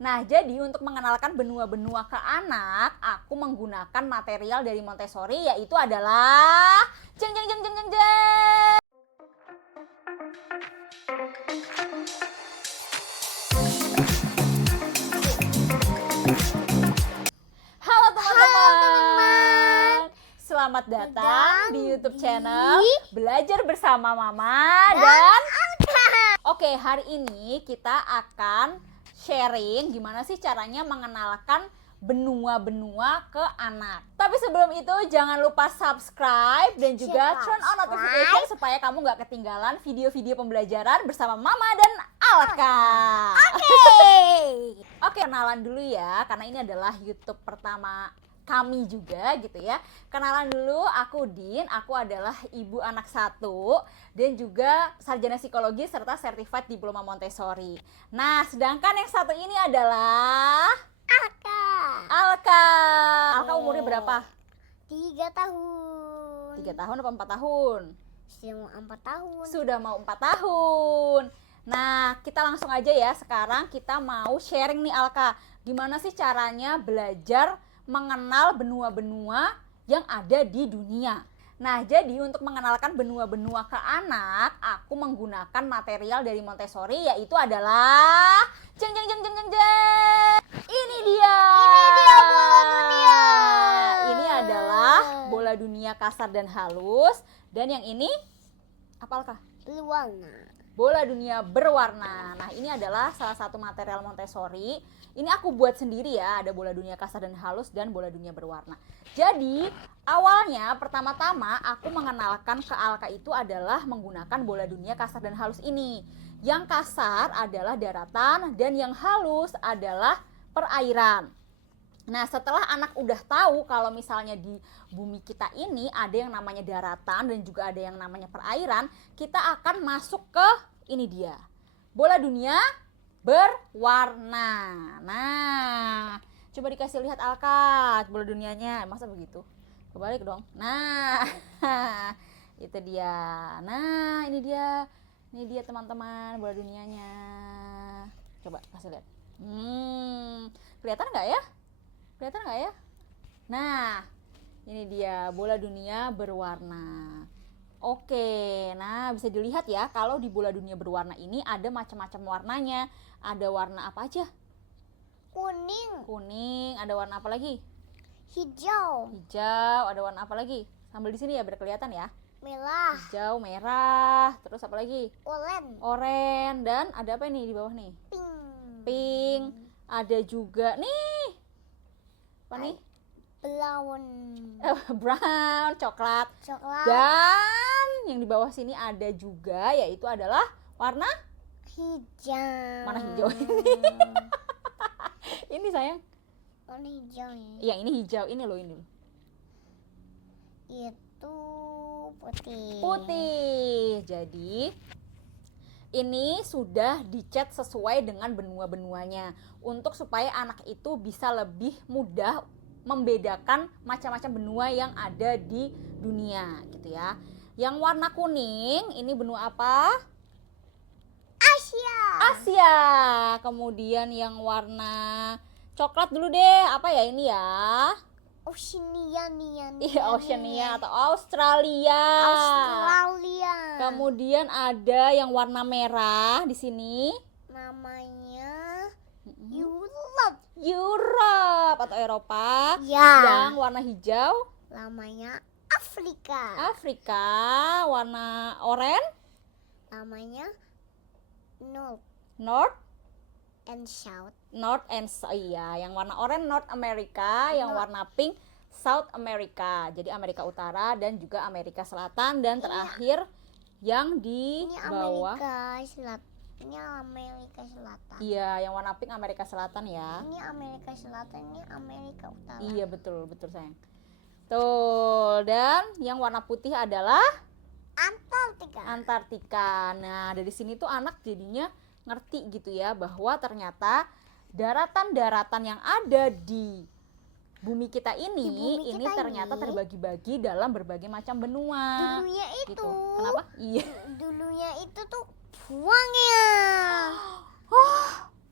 Nah, jadi untuk mengenalkan benua-benua ke anak, aku menggunakan material dari Montessori, yaitu adalah jeng jeng jeng jeng jeng jeng. Halo teman-teman, selamat datang di YouTube channel Belajar Bersama Mama dan Oke, hari ini kita akan sharing gimana sih caranya mengenalkan benua-benua ke anak. Tapi sebelum itu jangan lupa subscribe dan juga turn on notification supaya kamu nggak ketinggalan video-video pembelajaran bersama Mama dan Alka. Oke, kenalan dulu ya, karena ini adalah YouTube pertama kami juga gitu ya. Kenalan dulu, aku Din, aku adalah ibu anak satu dan juga sarjana psikologi serta certified diploma Montessori. Nah, sedangkan yang satu ini adalah Alka. Alka umurnya berapa? 3 tahun. 3 tahun atau 4 tahun? Sudah mau 4 tahun. Sudah mau 4 tahun. Nah, kita langsung aja ya. Sekarang kita mau sharing nih Alka. Gimana sih caranya belajar mengenal benua-benua yang ada di dunia. Nah, jadi untuk mengenalkan benua-benua ke anak, aku menggunakan material dari Montessori, yaitu adalah jeng jeng jeng jeng jeng jeng. Ini dia bola dunia. Ini adalah bola dunia kasar dan halus. Dan yang ini apa Alka? Berwarna. Bola dunia berwarna. Nah, ini adalah salah satu material Montessori. Ini aku buat sendiri ya, ada bola dunia kasar dan halus dan bola dunia berwarna. Jadi, awalnya pertama-tama aku mengenalkan ke Alka itu adalah menggunakan bola dunia kasar dan halus ini. Yang kasar adalah daratan dan yang halus adalah perairan. Nah, setelah anak udah tahu kalau misalnya di bumi kita ini ada yang namanya daratan dan juga ada yang namanya perairan, kita akan masuk ke ini dia, bola dunia berwarna. Nah, coba dikasih lihat Alka, bola dunianya, masa begitu? Kebalik dong. Nah, itu dia. Nah, ini dia teman-teman bola dunianya. Coba kasih lihat. Kelihatan nggak ya? Kelihatan nggak ya? Nah, ini dia bola dunia berwarna. Oke, nah bisa dilihat ya kalau di bola dunia berwarna ini ada macam-macam warnanya. Ada warna apa aja? Kuning, ada warna apa lagi? Hijau. Ada warna apa lagi? Sambil di sini ya biar kelihatan ya. Merah. Hijau, merah, terus apa lagi? Oranye. Dan ada apa ini di bawah nih? Pink. Ada juga nih. Apa nih? Brown, coklat. Dan yang di bawah sini ada juga, yaitu adalah warna hijau. Mana hijau? Ini sayang. Warna hijau ya. Yang ini hijau, ini loh. Itu putih. Jadi ini sudah dicat sesuai dengan benua-benuanya untuk supaya anak itu bisa lebih mudah membedakan macam-macam benua yang ada di dunia gitu ya. Yang warna kuning ini benua apa? Asia. Kemudian yang warna coklat dulu deh, apa ya ini ya? Oceania atau Australia. Kemudian ada yang warna merah di sini. Namanya Europe atau Eropa. Ya. Yang warna hijau namanya Afrika. Warna oranye namanya North and South. Iya, yang warna oranye North America, yang warna pink South America. Jadi Amerika Utara dan juga Amerika Selatan, dan terakhir yang di bawah Ini Amerika Selatan. Iya, yang warna pink Amerika Selatan ya. Ini Amerika Selatan, ini Amerika Utara. Iya, betul sayang. Tuh, dan yang warna putih adalah Antartika. Nah, dari sini tuh anak jadinya ngerti gitu ya, bahwa ternyata daratan-daratan yang ada di bumi kita ini ternyata terbagi-bagi dalam berbagai macam benua. Dulunya itu. Gitu. Kenapa? Iya. Dulunya itu tuh buangnya.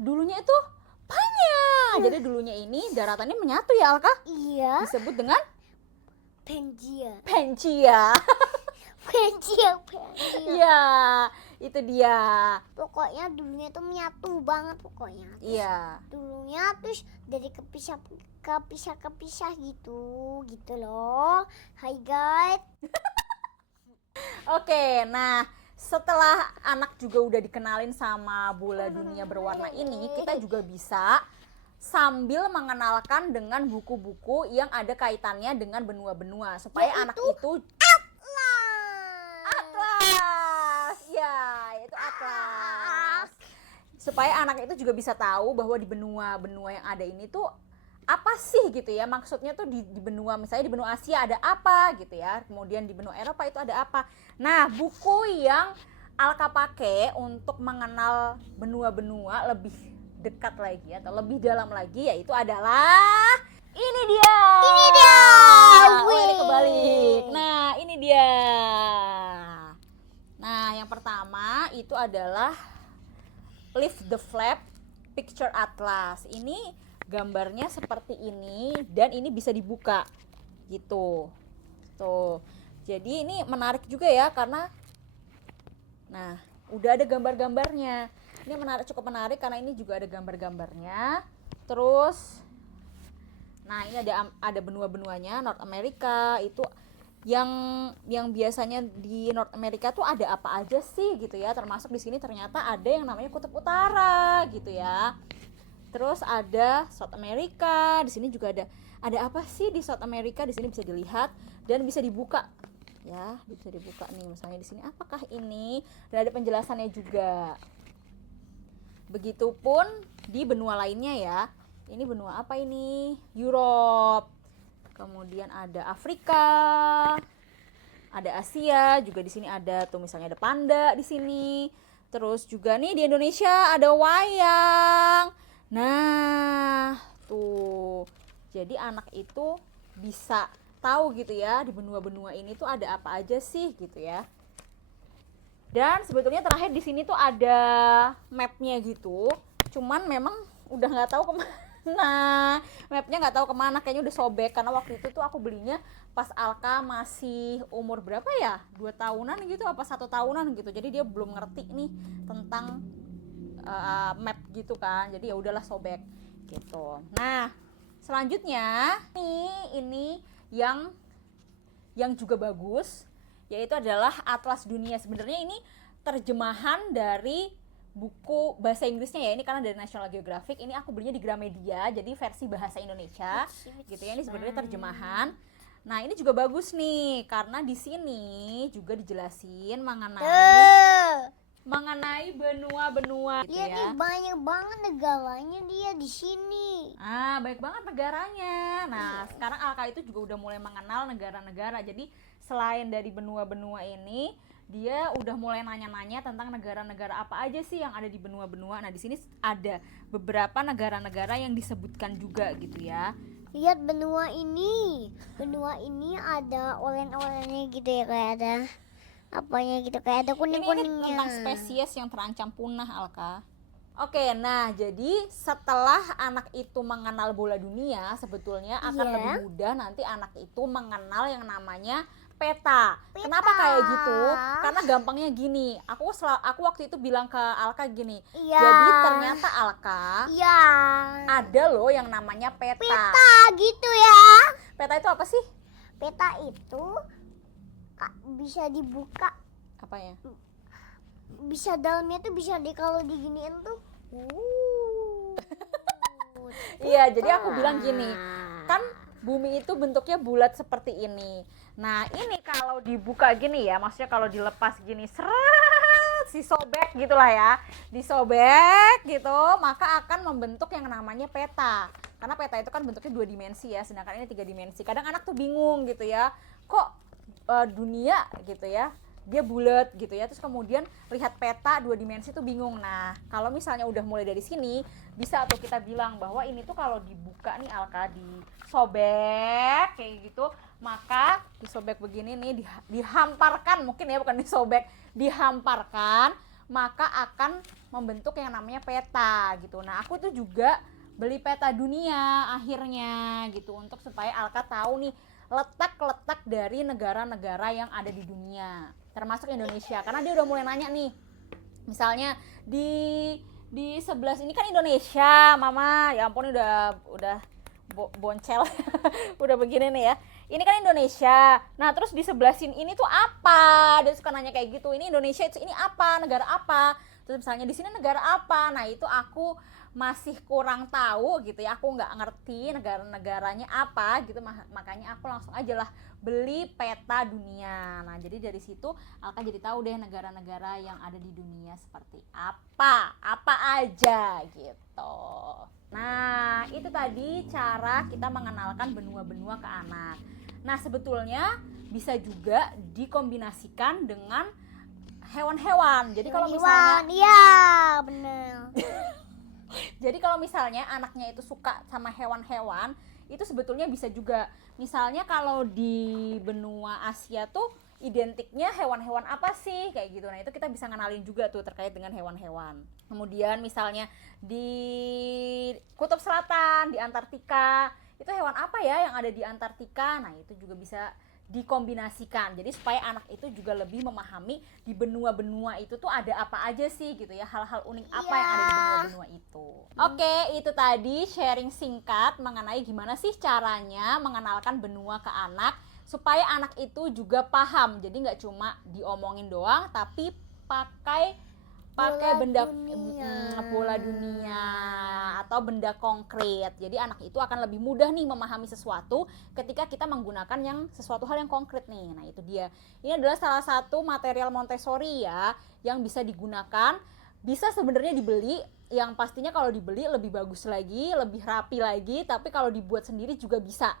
Dulunya itu banyak. jadi dulunya ini daratannya menyatu ya Alka? Iya. Disebut dengan Pangea. Pangea. Pangea. Iya, itu dia. Pokoknya dulunya tuh menyatu banget pokoknya. Terus Iya. dulunya terus dari kepisah gitu loh. Hai guys. Oke, nah setelah anak juga udah dikenalin sama bola dunia berwarna ini, kita juga bisa sambil mengenalkan dengan buku-buku yang ada kaitannya dengan benua-benua supaya anak itu Atlas. Ya, itu Atlas. Supaya anak itu juga bisa tahu bahwa di benua-benua yang ada ini tuh apa sih gitu ya, maksudnya tuh di benua, misalnya di benua Asia ada apa gitu ya, kemudian di benua Eropa itu ada apa. Nah, buku yang Alka pakai untuk mengenal benua-benua lebih dekat lagi atau lebih dalam lagi yaitu adalah ini dia. Oh, ini kebalik. Nah, ini dia. Nah, yang pertama itu adalah Lift the Flap Picture Atlas. Ini gambarnya seperti ini dan ini bisa dibuka gitu. Tuh. Jadi ini menarik juga ya karena nah, udah ada gambar-gambarnya. Ini cukup menarik karena ini juga ada gambar-gambarnya. Terus nah, ini ada benua-benuanya, North America itu yang biasanya di North America tuh ada apa aja sih gitu ya. Termasuk di sini ternyata ada yang namanya Kutub Utara gitu ya. Terus ada South America, di sini juga ada apa sih di South America, di sini bisa dilihat dan bisa dibuka. Ya, bisa dibuka nih misalnya di sini apakah ini? Dan ada penjelasannya juga. Begitupun di benua lainnya ya. Ini benua apa ini? Europe. Kemudian ada Afrika. Ada Asia, juga di sini ada tuh misalnya ada panda di sini. Terus juga nih di Indonesia ada wayang. Nah, tuh. Jadi anak itu bisa tahu gitu ya di benua-benua ini tuh ada apa aja sih gitu ya. Dan sebetulnya terakhir di sini tuh ada mapnya gitu. Cuman memang udah nggak tahu kemana. Mapnya nggak tahu kemana, kayaknya udah sobek karena waktu itu tuh aku belinya pas Alka masih umur berapa ya? 2 tahunan gitu apa 1 tahunan gitu. Jadi dia belum ngerti nih tentang map gitu kan, jadi ya udahlah sobek gitu. Nah, selanjutnya ini yang juga bagus yaitu adalah Atlas Dunia. Sebenarnya ini terjemahan dari buku bahasa Inggrisnya ya, ini karena dari National Geographic. Ini aku belinya di Gramedia, jadi versi bahasa Indonesia gitu ya. Ini sebenarnya terjemahan. Nah, ini juga bagus nih karena di sini juga dijelasin mengenai benua-benua gitu Iya ya. nih banyak banget negaranya dia di sini. Baik banget negaranya. Nah, sekarang Alka itu juga udah mulai mengenal negara-negara. Jadi selain dari benua-benua ini, dia udah mulai nanya-nanya tentang negara-negara apa aja sih yang ada di benua-benua. Nah, di sini ada beberapa negara-negara yang disebutkan juga gitu ya. Lihat benua ini. Benua ini ada oren-orennya gitu ya, kayak ada apanya gitu, kayak ada Ini kuning-kuningnya. tentang spesies yang terancam punah, Alka. Oke, nah jadi setelah anak itu mengenal bola dunia, sebetulnya akan Iya. lebih mudah nanti anak itu mengenal yang namanya peta. Kenapa kayak gitu? Karena gampangnya gini. Aku waktu itu bilang ke Alka gini. Iya. Jadi ternyata Alka Iya. ada loh yang namanya peta. Peta gitu ya. Peta itu apa sih? Peta itu bisa dibuka, Apanya? bisa dalamnya tuh bisa kalau diginiin tuh. Iya, jadi aku bilang gini. Kan bumi itu bentuknya bulat seperti ini. Nah, ini kalau dibuka gini ya, maksudnya kalau dilepas gini, seret, disobek gitulah ya. Disobek gitu, maka akan membentuk yang namanya peta. Karena peta itu kan bentuknya 2 dimensi ya, sedangkan ini 3 dimensi. Kadang anak tuh bingung gitu ya. Kok dunia gitu ya, dia bulat gitu ya, terus kemudian lihat peta 2 dimensi tuh bingung. Nah, kalau misalnya udah mulai dari sini, bisa tuh kita bilang bahwa ini tuh kalau dibuka nih Alka, disobek kayak gitu, maka disobek begini nih, dihamparkan mungkin ya, bukan disobek, dihamparkan, maka akan membentuk yang namanya peta gitu. Nah, aku tuh juga beli peta dunia akhirnya gitu, untuk supaya Alka tahu nih letak-letak dari negara-negara yang ada di dunia, termasuk Indonesia. Karena dia udah mulai nanya nih, misalnya di sebelah sini kan Indonesia, Mama. Ya ampun, udah boncel. Udah begini nih ya. Ini kan Indonesia. Nah, terus di sebelah sini ini tuh apa? Dia suka nanya kayak gitu. Ini Indonesia itu ini apa? Negara apa? Terus misalnya di sini negara apa? Nah, itu aku masih kurang tahu gitu ya. Aku nggak ngerti negara-negaranya apa gitu. Makanya aku langsung aja lah beli peta dunia. Nah, jadi dari situ Alka jadi tahu deh negara-negara yang ada di dunia seperti apa aja gitu. Nah, itu tadi cara kita mengenalkan benua-benua ke anak. Nah, sebetulnya bisa juga dikombinasikan dengan hewan-hewan. Jadi kalau misalnya iya bener. Jadi kalau misalnya anaknya itu suka sama hewan-hewan, itu sebetulnya bisa juga. Misalnya kalau di benua Asia tuh identiknya hewan-hewan apa sih kayak gitu. Nah, itu kita bisa ngenalin juga tuh terkait dengan hewan-hewan. Kemudian misalnya di Kutub Selatan, di Antartika, itu hewan apa ya yang ada di Antartika? Nah, itu juga bisa dikombinasikan. Jadi supaya anak itu juga lebih memahami di benua-benua itu tuh ada apa aja sih gitu ya, hal-hal unik apa yang ada di benua-benua itu. Oke, itu tadi sharing singkat mengenai gimana sih caranya mengenalkan benua ke anak supaya anak itu juga paham. Jadi nggak cuma diomongin doang, tapi pakai benda bola dunia atau benda konkret. Jadi anak itu akan lebih mudah nih memahami sesuatu ketika kita menggunakan sesuatu hal yang konkret nih. Nah, itu dia. Ini adalah salah satu material Montessori ya yang bisa digunakan, bisa sebenarnya dibeli. Yang pastinya kalau dibeli lebih bagus lagi, lebih rapi lagi, tapi kalau dibuat sendiri juga bisa.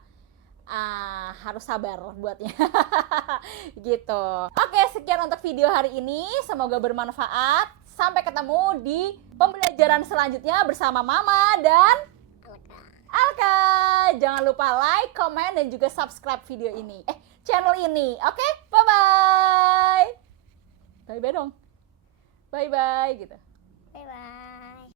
Harus sabar buatnya. Gitu. Oke, sekian untuk video hari ini, semoga bermanfaat. Sampai ketemu di pembelajaran selanjutnya bersama Mama dan Alka. Jangan lupa like, komen, dan juga subscribe video ini, channel ini. Oke, bye-bye. Bye-bye dong. Bye-bye gitu. Bye bye.